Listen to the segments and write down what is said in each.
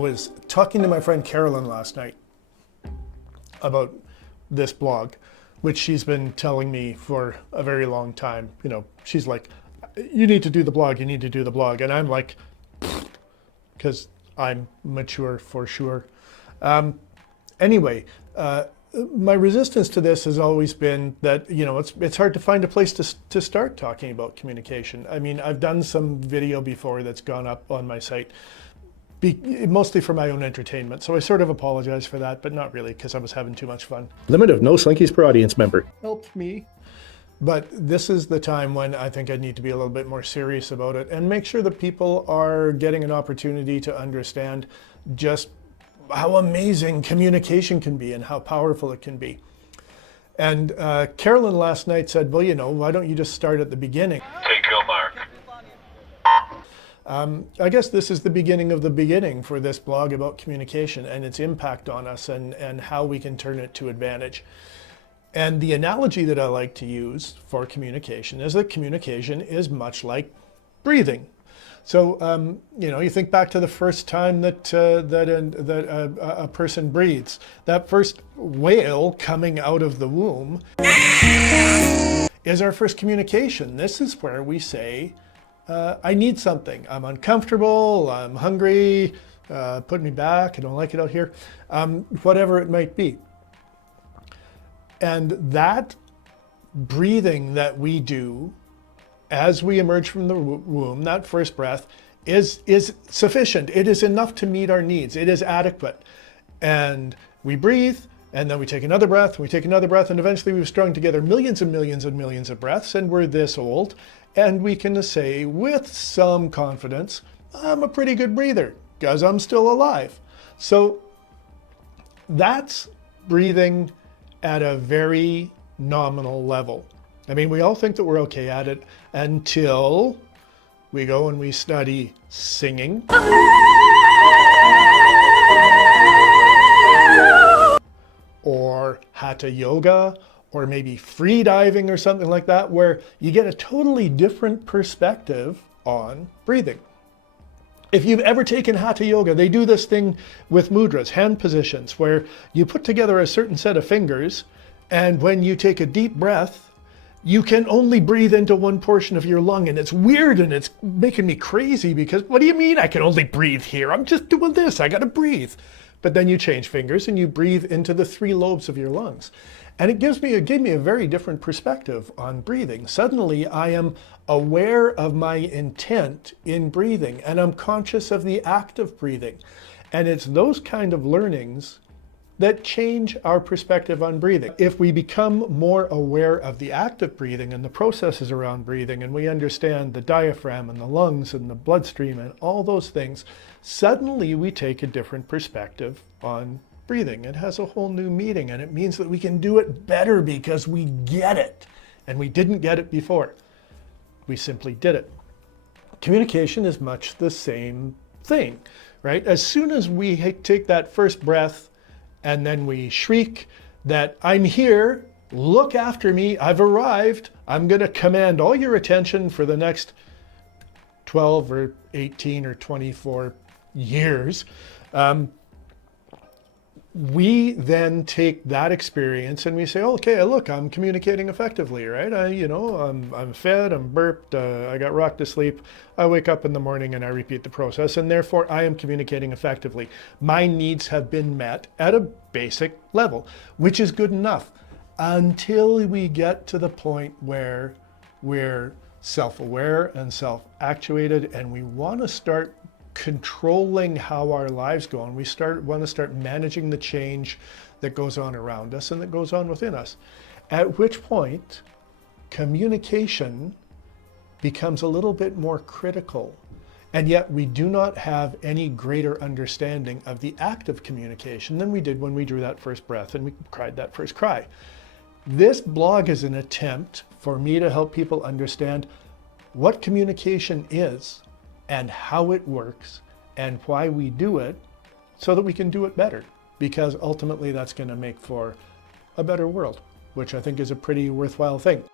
was talking to my friend Carolyn last night about this blog, which she's been telling me for a very long time. You know, she's like, you need to do the blog, you need to do the blog. And I'm like, because I'm mature for sure. Anyway, my resistance to this has always been that, you know, it's hard to find a place to start talking about communication. I mean, I've done some video before that's gone up on my site, mostly for my own entertainment. So I sort of apologize for that, but not really, because I was having too much fun. Limit of no slinkies per audience member. Helped me. But this is the time when I think I need to be a little bit more serious about it and make sure that people are getting an opportunity to understand just how amazing communication can be and how powerful it can be. And Carolyn last night said, well, you know, why don't you just start at the beginning? Take your mark. I guess this is the beginning of the beginning for this blog about communication and its impact on us and how we can turn it to advantage. And the analogy that I like to use for communication is that communication is much like breathing. So, you know, you think back to the first time that a person breathes. That first wail coming out of the womb is our first communication. This is where we say, I need something. I'm uncomfortable, I'm hungry, put me back, I don't like it out here, whatever it might be. And that breathing that we do as we emerge from the womb, that first breath, is sufficient. It is enough to meet our needs. It is adequate. And we breathe, and then we take another breath, and we take another breath, and eventually we've strung together millions and millions and millions of breaths, and we're this old, and we can say with some confidence, I'm a pretty good breather, because I'm still alive. So that's breathing at a very nominal level. I mean, we all think that we're okay at it until we go and we study singing, or hatha yoga, or maybe free diving or something like that, where you get a totally different perspective on breathing. If you've ever taken hatha yoga, they do this thing with mudras, hand positions, where you put together a certain set of fingers, and when you take a deep breath, you can only breathe into one portion of your lung. And it's weird, and it's making me crazy, because what do you mean I can only breathe here? I'm just doing this, I gotta breathe. But then you change fingers and you breathe into the 3 lobes of your lungs. And it gave me a very different perspective on breathing. Suddenly I am aware of my intent in breathing, and I'm conscious of the act of breathing. And it's those kind of learnings that change our perspective on breathing. If we become more aware of the act of breathing and the processes around breathing, and we understand the diaphragm and the lungs and the bloodstream and all those things, suddenly we take a different perspective on breathing. It has a whole new meaning, and it means that we can do it better because we get it. And we didn't get it before. We simply did it. Communication is much the same thing, right? As soon as we take that first breath, and then we shriek that I'm here, look after me, I've arrived, I'm going to command all your attention for the next 12 or 18 or 24 years. We then take that experience and we say, okay, look, I'm communicating effectively, right? I'm fed, I'm burped, I got rocked to sleep. I wake up in the morning and I repeat the process, and therefore I am communicating effectively. My needs have been met at a basic level, which is good enough until we get to the point where we're self-aware and self-actuated, and we want to start controlling how our lives go, and we want to start managing the change that goes on around us and that goes on within us. At which point, communication becomes a little bit more critical, and yet we do not have any greater understanding of the act of communication than we did when we drew that first breath and we cried that first cry. This blog is an attempt for me to help people understand what communication is and how it works and why we do it, so that we can do it better, because ultimately that's going to make for a better world, which I think is a pretty worthwhile thing.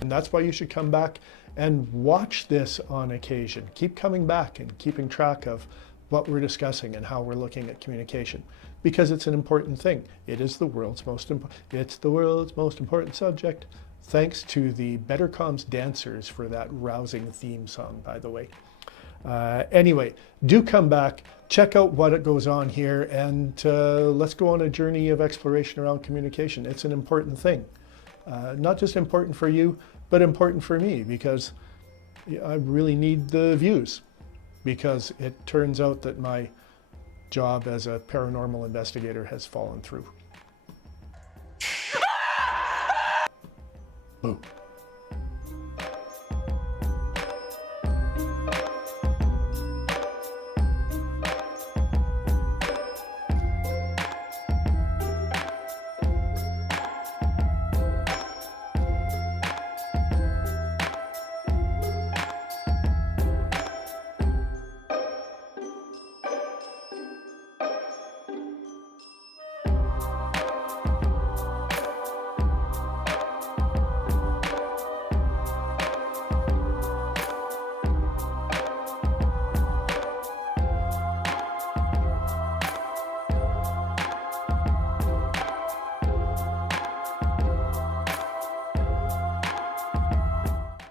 And that's why you should come back and watch this on occasion. Keep coming back and keeping track of what we're discussing and how we're looking at communication, because it's an important thing. It is the world's most important subject. Thanks to the Better Comms dancers for that rousing theme song, by the way. Anyway, do come back, check out what goes on here, and let's go on a journey of exploration around communication. It's an important thing. Not just important for you, but important for me, because I really need the views, because it turns out that my job as a paranormal investigator has fallen through. Boom.